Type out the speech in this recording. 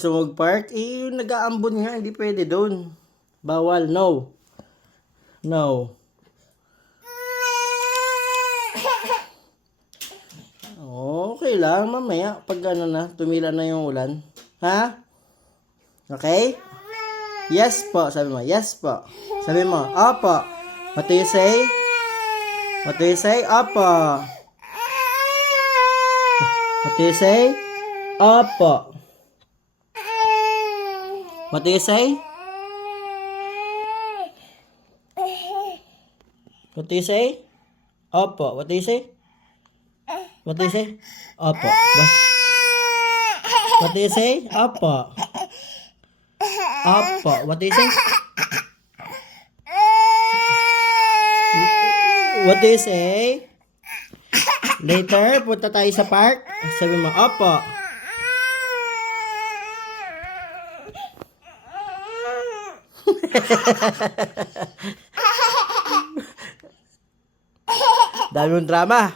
Gusto mo mag-park? Eh, yung nag-aambon nga, hindi pwede doon. Bawal, no. No. Okay lang, mamaya, pag ano na, tumila na yung ulan. Ha? Okay? Yes po, sabi mo. Yes po. Sabi mo, opo. What do you say? What do you say? Opo. What do you say? Opo. What do you say? What do you say? Opo. What do you say? What do you say? Opo. What do you say? Opo. Opo. What do you say? What do you say? Later, punta tayo sa park. Sabi mo, opo. Dami mong drama.